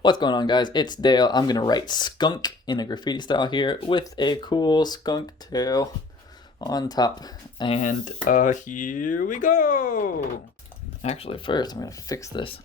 What's going on, guys? It's Dale. I'm gonna write skunk in a graffiti style here with a cool skunk tail on top. And here we go. Actually, first I'm gonna fix this.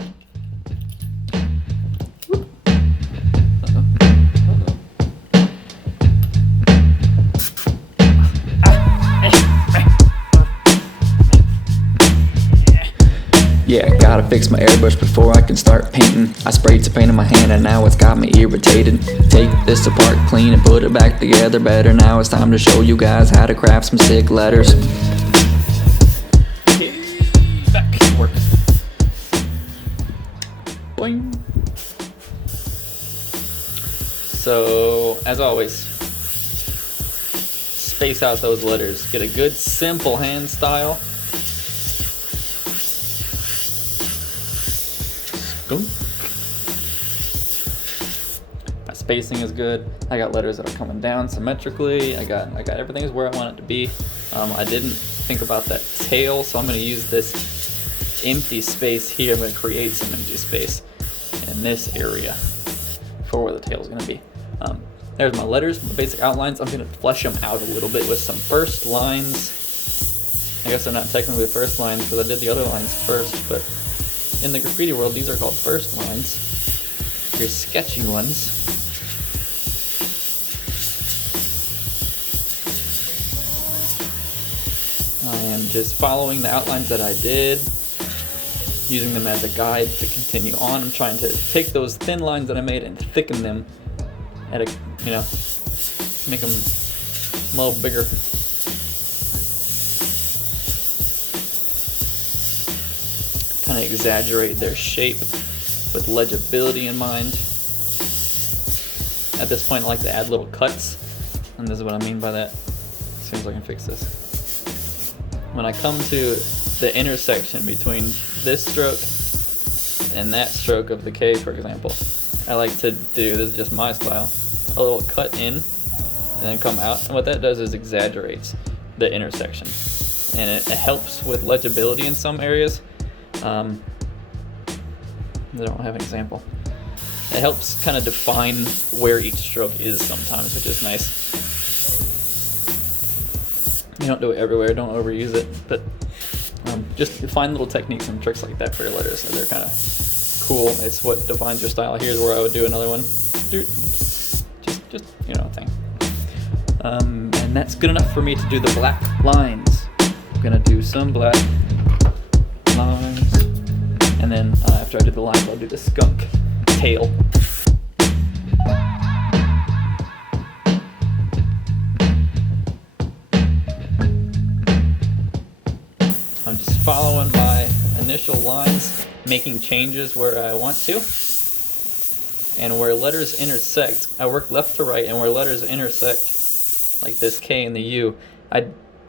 Yeah, gotta fix my airbrush before I can start painting. I sprayed some paint in my hand and now it's got me irritated. Take this apart, clean and put it back together better. Now it's time to show you guys how to craft some sick letters. Back to work. Boing. So, as always, space out those letters. Get a good simple hand style. My spacing is good. I got letters that are coming down symmetrically. I got everything is where I want it to be. I didn't think about that tail, so I'm going to use this empty space here. I'm going to create some empty space in this area for where the tail is going to be. There's my letters, my basic outlines. I'm going to flesh them out a little bit with some first lines. I guess they're not technically the first lines because I did the other lines first, but in the graffiti world, these are called first lines. Your sketchy ones. I am just following the outlines that I did, using them as a guide to continue on. I'm trying to take those thin lines that I made and thicken them at a, make them a little bigger. Kind of exaggerate their shape with legibility in mind. At this point, I like to add little cuts, and this is what I mean by that. As soon as I can fix this. When I come to the intersection between this stroke and that stroke of the K, for example, I like to do, this is just my style, a little cut in and then come out. And what that does is exaggerates the intersection. And it helps with legibility in some areas. I don't have an example. It helps kind of define where each stroke is sometimes, which is nice. You don't do it everywhere, don't overuse it, but just find little techniques and tricks like that for your letters. So they're kind of cool. It's what defines your style. Here's where I would do another one. Just thing. And that's good enough for me to do the black lines. I'm gonna do some black lines, and then after I do the lines, I'll do the skunk tail. I'm just following my initial lines, making changes where I want to, and where letters intersect, I work left to right, and where letters intersect, like this K and the U,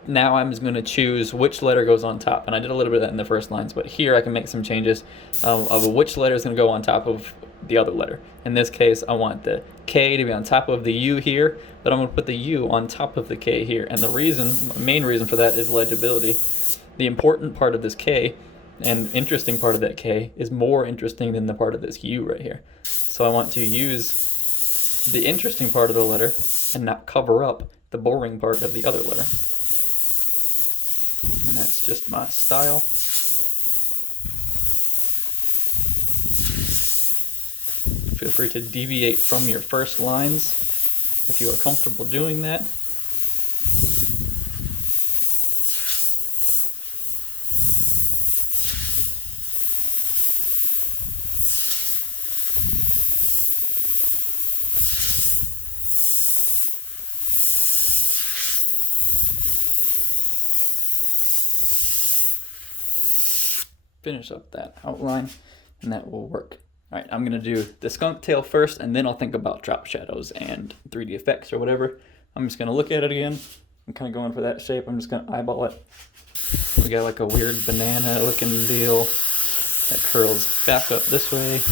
now I'm just going to choose which letter goes on top. And I did a little bit of that in the first lines, but here I can make some changes of which letter is going to go on top of the other letter. In this case, I want the K to be on top of the U here, but I'm going to put the U on top of the K here. And the main reason for that is legibility. The important part of this K and interesting part of that K is more interesting than the part of this U right here. So I want to use the interesting part of the letter and not cover up the boring part of the other letter. And that's just my style. Feel free to deviate from your first lines if you are comfortable doing that. Finish up that outline, and that will work. All right, I'm gonna do the skunk tail first, and then I'll think about drop shadows and 3D effects or whatever. I'm just gonna look at it again. I'm kind of going for that shape. I'm just gonna eyeball it. We got like a weird banana looking deal that curls back up this way.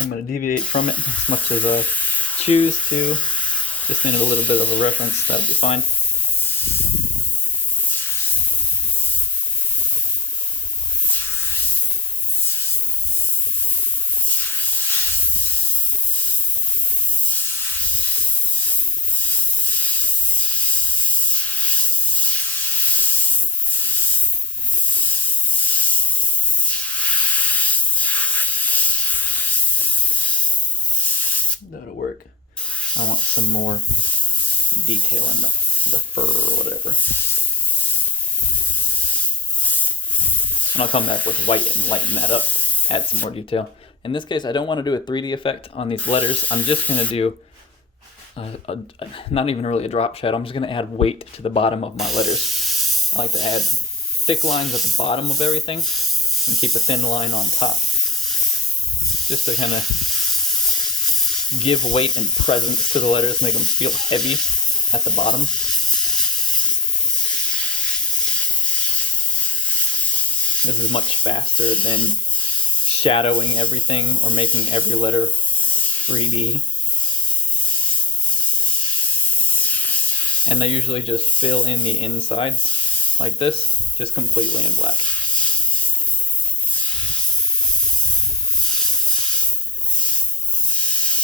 I'm gonna deviate from it as much as I choose to. Just needed a little bit of a reference, that would be fine. That'll work. I want some more detail in the fur or whatever. And I'll come back with white and lighten that up, add some more detail. In this case, I don't want to do a 3D effect on these letters. I'm just going to do, not even really a drop shadow, I'm just going to add weight to the bottom of my letters. I like to add thick lines at the bottom of everything and keep a thin line on top. Just to kind of give weight and presence to the letters, make them feel heavy at the bottom. This is much faster than shadowing everything or making every letter 3D. And I usually just fill in the insides like this, just completely in black.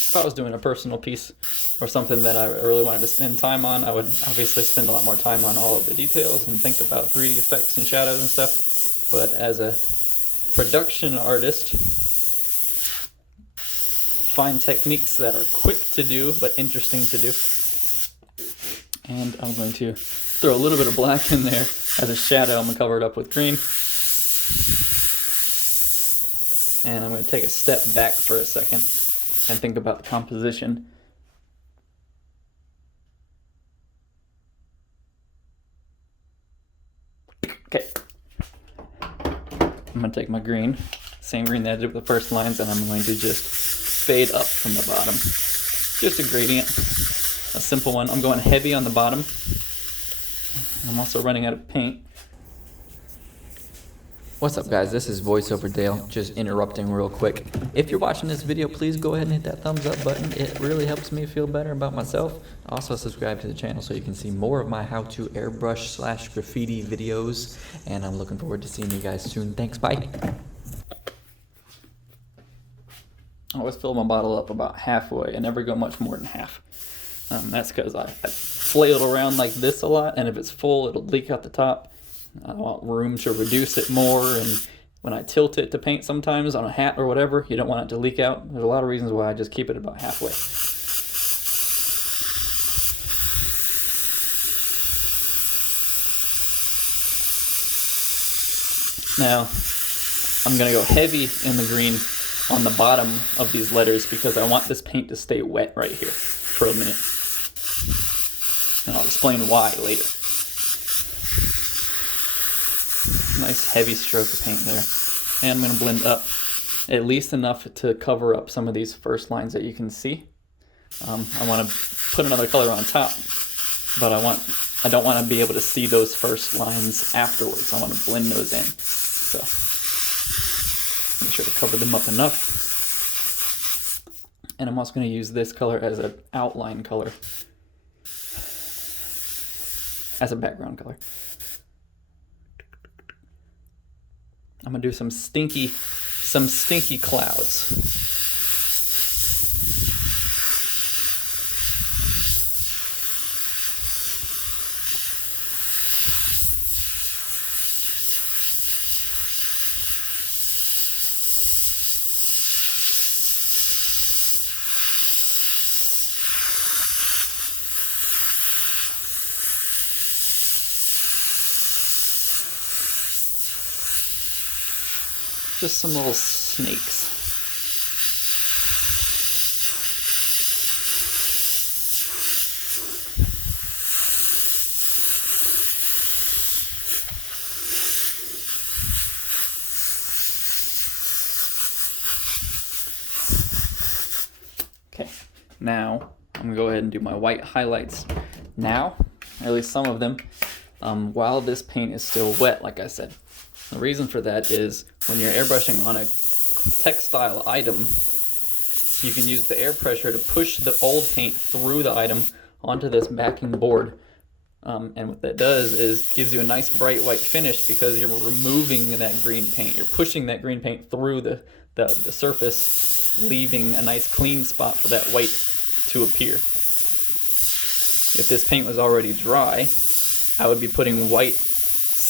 If I was doing a personal piece or something that I really wanted to spend time on, I would obviously spend a lot more time on all of the details and think about 3D effects and shadows and stuff. But as a production artist, find techniques that are quick to do but interesting to do. And I'm going to throw a little bit of black in there as a shadow. I'm going to cover it up with green. And I'm going to take a step back for a second and think about the composition. Okay. I'm going to take my green, same green that I did with the first lines, and I'm going to just fade up from the bottom. Just a gradient, a simple one. I'm going heavy on the bottom. I'm also running out of paint. What's up, guys? This is VoiceOver Dale, just interrupting real quick. If you're watching this video, please go ahead and hit that thumbs up button. It really helps me feel better about myself. Also, subscribe to the channel so you can see more of my how-to airbrush / graffiti videos. And I'm looking forward to seeing you guys soon. Thanks, bye. I always fill my bottle up about halfway. I never go much more than half. That's because I flail it around like this a lot, and if it's full, it'll leak out the top. I want room to reduce it more, and when I tilt it to paint sometimes on a hat or whatever, you don't want it to leak out. There's a lot of reasons why I just keep it about halfway. Now, I'm going to go heavy in the green on the bottom of these letters because I want this paint to stay wet right here for a minute. And I'll explain why later. Nice heavy stroke of paint there. And I'm going to blend up at least enough to cover up some of these first lines that you can see. I want to put another color on top, but I don't want to be able to see those first lines afterwards. I want to blend those in. So make sure to cover them up enough. And I'm also going to use this color as an outline color, as a background color. I'm gonna do some stinky clouds. Just some little snakes. Okay, now I'm gonna go ahead and do my white highlights now, or at least some of them, while this paint is still wet, like I said. The reason for that is when you're airbrushing on a textile item, you can use the air pressure to push the old paint through the item onto this backing board. And what that does is gives you a nice bright white finish because you're removing that green paint. You're pushing that green paint through the surface, leaving a nice clean spot for that white to appear. If this paint was already dry, I would be putting white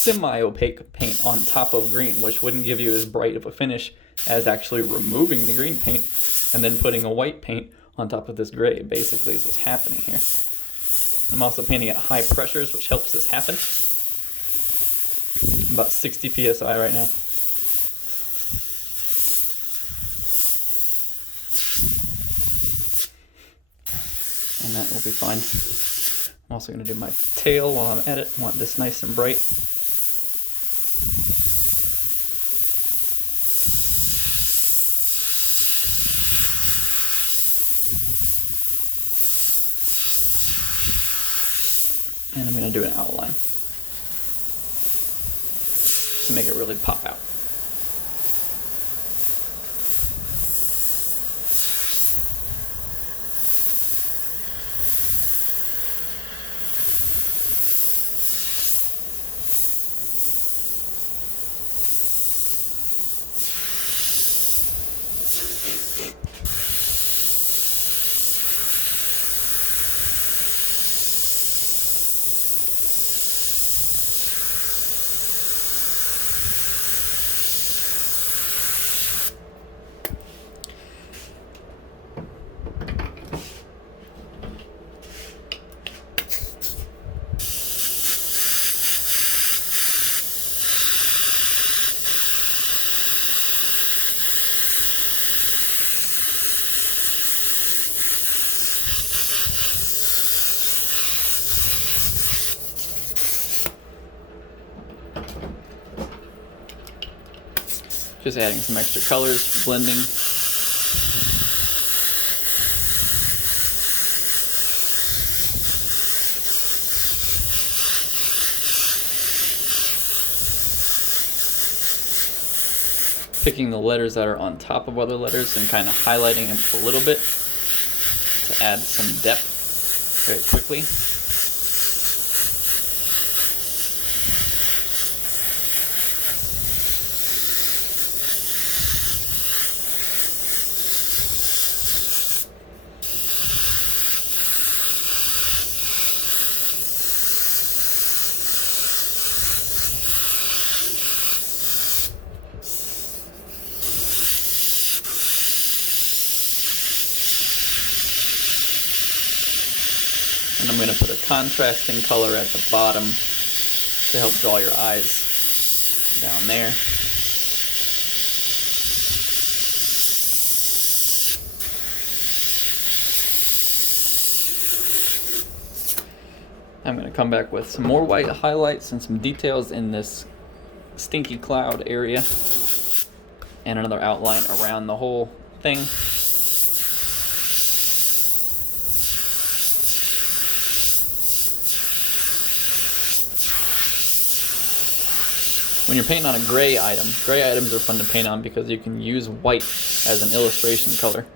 semi-opaque paint on top of green, which wouldn't give you as bright of a finish as actually removing the green paint and then putting a white paint on top of this gray, basically, is what's happening here. I'm also painting at high pressures, which helps this happen. About 60 psi right now. And that will be fine. I'm also going to do my tail while I'm at it. I want this nice and bright. And I'm going to do an outline to make it really pop out. Just adding some extra colors, blending. Picking the letters that are on top of other letters and kind of highlighting them a little bit to add some depth very quickly. And I'm going to put a contrasting color at the bottom to help draw your eyes down there. I'm going to come back with some more white highlights and some details in this stinky cloud area and another outline around the whole thing. When you're painting on a gray items are fun to paint on because you can use white as an illustration color.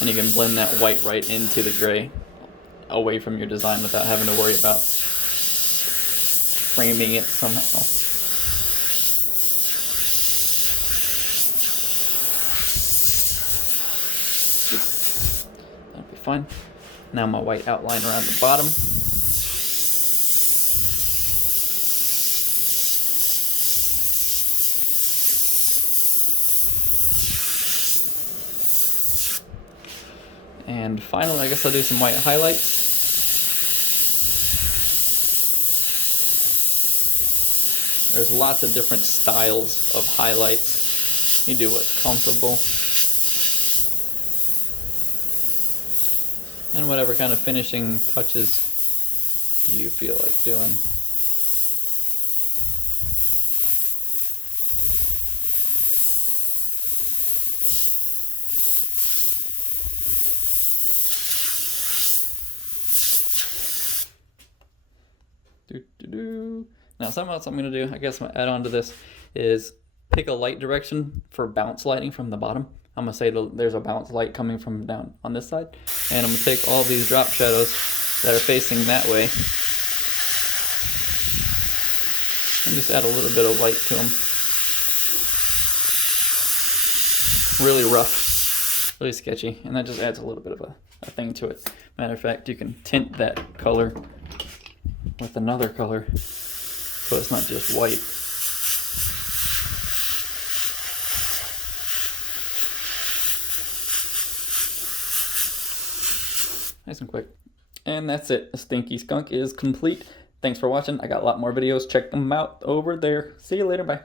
And you can blend that white right into the gray away from your design without having to worry about framing it somehow. That'll be fine. Now my white outline around the bottom. And finally, I guess I'll do some white highlights. There's lots of different styles of highlights. You do what's comfortable. And whatever kind of finishing touches you feel like doing. Now something else I'm going to do, I guess I'm going to add on to this, is pick a light direction for bounce lighting from the bottom. I'm going to say there's a bounce light coming from down on this side. And I'm going to take all these drop shadows that are facing that way and just add a little bit of light to them. Really rough, really sketchy, and that just adds a little bit of a thing to it. Matter of fact, you can tint that color with another color so it's not just white. Nice and quick. And that's it. The Stinky Skunk is complete. Thanks for watching. I got a lot more videos. Check them out over there. See you later. Bye.